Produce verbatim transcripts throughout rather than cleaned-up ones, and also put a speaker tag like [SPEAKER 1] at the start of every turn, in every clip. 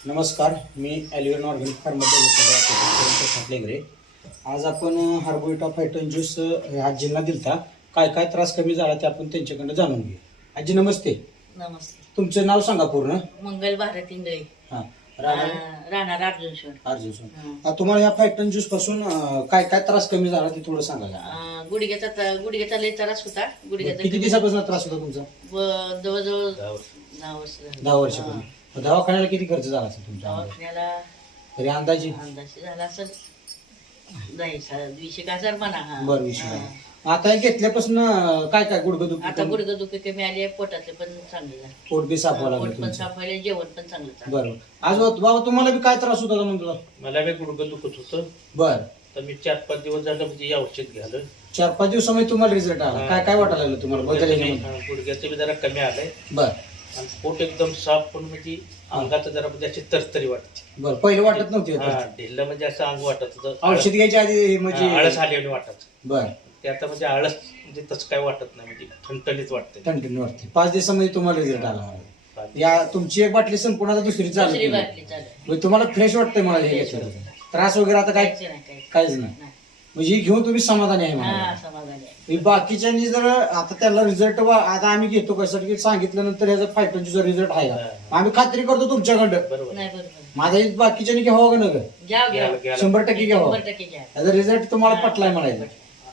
[SPEAKER 1] नमस्कार, मी ॲल्युअन ऑर्गॅनिक फार्ममध्ये साठलेंगरे. आज आपण हार्बोइटा फायटन ज्यूस आजींना दिलता. काय काय त्रास कमी झाला ते आपण त्यांच्याकडनं जाणून घेऊ. आजी नमस्ते.
[SPEAKER 2] नमस्ते.
[SPEAKER 1] तुमचं नाव सांगा पूर्ण.
[SPEAKER 2] मंगल भारत इंगळे.
[SPEAKER 1] हां,
[SPEAKER 2] राहणार अर्जुन.
[SPEAKER 1] अर्जुन. तुम्हाला या फायटन ज्यूस पासून अं, काय काय त्रास कमी झाला ते थोडं सांगा.
[SPEAKER 2] गुडघ्याचा त- गुडघ्याचा लय त्रास होता. गुडघ्याचा
[SPEAKER 1] किती दिवसापासून त्रास होता तुमचा?
[SPEAKER 2] व- जवळजवळ दहा वर्ष झाली.
[SPEAKER 1] दहा वर्षापूर्वी. मग दवाखान्याला किती खर्च झाला असेल तुमच्या
[SPEAKER 2] दवाखान्याला
[SPEAKER 1] तरी अंदाजे?
[SPEAKER 2] अंदाजे झाला असं नाही सा- वीसशे का हजार म्हणा. हा.
[SPEAKER 1] बरं विषय
[SPEAKER 2] हा.
[SPEAKER 1] नाही. आता हे घेतल्यापासून अं, काय काय गुडघं
[SPEAKER 2] आता
[SPEAKER 1] दुखी
[SPEAKER 2] गुडघं दुखी कमी आले, पोटाचे पण चांगले झाले.
[SPEAKER 1] पोट बी साफ व्हायला
[SPEAKER 2] पोट
[SPEAKER 1] लागलं
[SPEAKER 2] पण
[SPEAKER 1] तुमचं.
[SPEAKER 2] साफ व्हायला, जेवण पण चांगलं झालं.
[SPEAKER 1] बरोबर. आज बा- बाबा तुम्हाला बी काय त्रास होता म्हणतो?
[SPEAKER 3] मला बी गुडघं दुखत होतं.
[SPEAKER 1] बर.
[SPEAKER 3] तर मी चार पाच दिवस झालं म्हणजे हे औषध घ्यालं.
[SPEAKER 1] चार पाच दिवसामध्ये तुम्हाला रिझल्ट आला. काय काय वाटायला लागलं तुम्हाला बदल याच्यामध्ये?
[SPEAKER 3] हा, गुडघ्याचं बी जरा कमी आलंय
[SPEAKER 1] बर
[SPEAKER 3] आणि पोट एकदम साफ पण म्हणजे अंगाचं जरा म्हणजे अशी तरतरी वाटते.
[SPEAKER 1] बर. पहिलं वाटत नव्हती
[SPEAKER 3] हा, ढिल्लं म्हणजे असं अंग वाटत होतं.
[SPEAKER 1] औषध घ्यायच्या आधी
[SPEAKER 3] हा,
[SPEAKER 1] म्हणजे
[SPEAKER 3] आळस आल्याने वाटत.
[SPEAKER 1] बर
[SPEAKER 3] ते आता म्हणजे आळस म्हणजे तसं काय वाटत नाही, म्हणजे ठणठणीत वाटते.
[SPEAKER 1] कंटिन्यू वाटते. पाच दिवसामध्ये तुम्हाला रिझल्ट आला.
[SPEAKER 3] पाच
[SPEAKER 1] या तुमची एक बाटली संपूर्ण आता दुसरी चालू
[SPEAKER 2] दुसरी
[SPEAKER 1] केली.
[SPEAKER 2] बाटली चालू.
[SPEAKER 1] म्हणजे तुम्हाला फ्रेश वाटतंय मला हे घेतलं. त्रास वगैरे आता काय
[SPEAKER 2] काहीच नाही, काहीच
[SPEAKER 1] काहीच नाही.
[SPEAKER 2] नाही.
[SPEAKER 1] म्हणजे हे घेऊन तुम्ही समाधानी आहे
[SPEAKER 2] हा,
[SPEAKER 1] मला.
[SPEAKER 2] समाधानी आहे.
[SPEAKER 1] हे बाकीच्यांनी जर आता त्याला रिझल्ट आता आम्ही घेतो कशासाठी सांगितल्यानंतर ह्याचा फायटनची जर रिझल्ट आहे का? आम्ही खात्री करतो तुमच्याकडं.
[SPEAKER 3] बरोबर.
[SPEAKER 2] नाही बरोबर.
[SPEAKER 1] माझ्या बाकीच्यानी घ्यावं का नका?
[SPEAKER 2] घ्या घ्या
[SPEAKER 3] घ्यायला- घ्यायला.
[SPEAKER 1] शंभर टक्के घ्यावं.
[SPEAKER 2] शंभर टक्के घ्या.
[SPEAKER 1] याचा रिझल्ट तुम्हाला पटलाय म्हणायचं.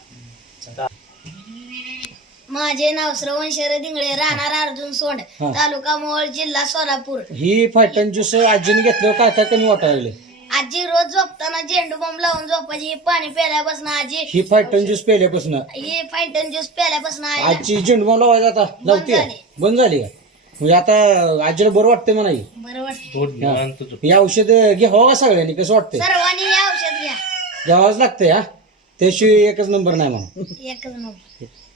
[SPEAKER 4] माझे नाव श्रवण शरद इंगळे, राहणार अर्जुन सोंड,
[SPEAKER 1] हा.
[SPEAKER 4] तालुका मोहोळ, जिल्हा सोलापूर.
[SPEAKER 1] ही फायटन ज्यूस आजीने घेतल्यावर काय काय कमी वाटायला लागले?
[SPEAKER 4] आजी रोज झोपताना झेंडू बॉम्ब लावून झोपायची. पाणी प्यायल्यापासून आजी
[SPEAKER 1] ही फायटन ज्यूस प्यायल्यापासून
[SPEAKER 4] ही फायटन ज्यूस प्यायल्यापासून आई
[SPEAKER 1] आजची झेंडू लावायचं आता लावते
[SPEAKER 4] झाली.
[SPEAKER 1] बंद झाली का? म्हणजे आता आजीला बरं वाटतंय म्हणा. ही
[SPEAKER 4] बरं वाटतं.
[SPEAKER 3] पोट निवांत झोप.
[SPEAKER 1] ही औषध घ्यावं का सगळ्यांनी? कसं वाटतंय?
[SPEAKER 4] सर्वांनी हे औषध घ्या.
[SPEAKER 1] घ्यावंच लागतंय. हा, त्याशिवाय एकच नंबर नाही म्हणा.
[SPEAKER 4] एकच नंबर.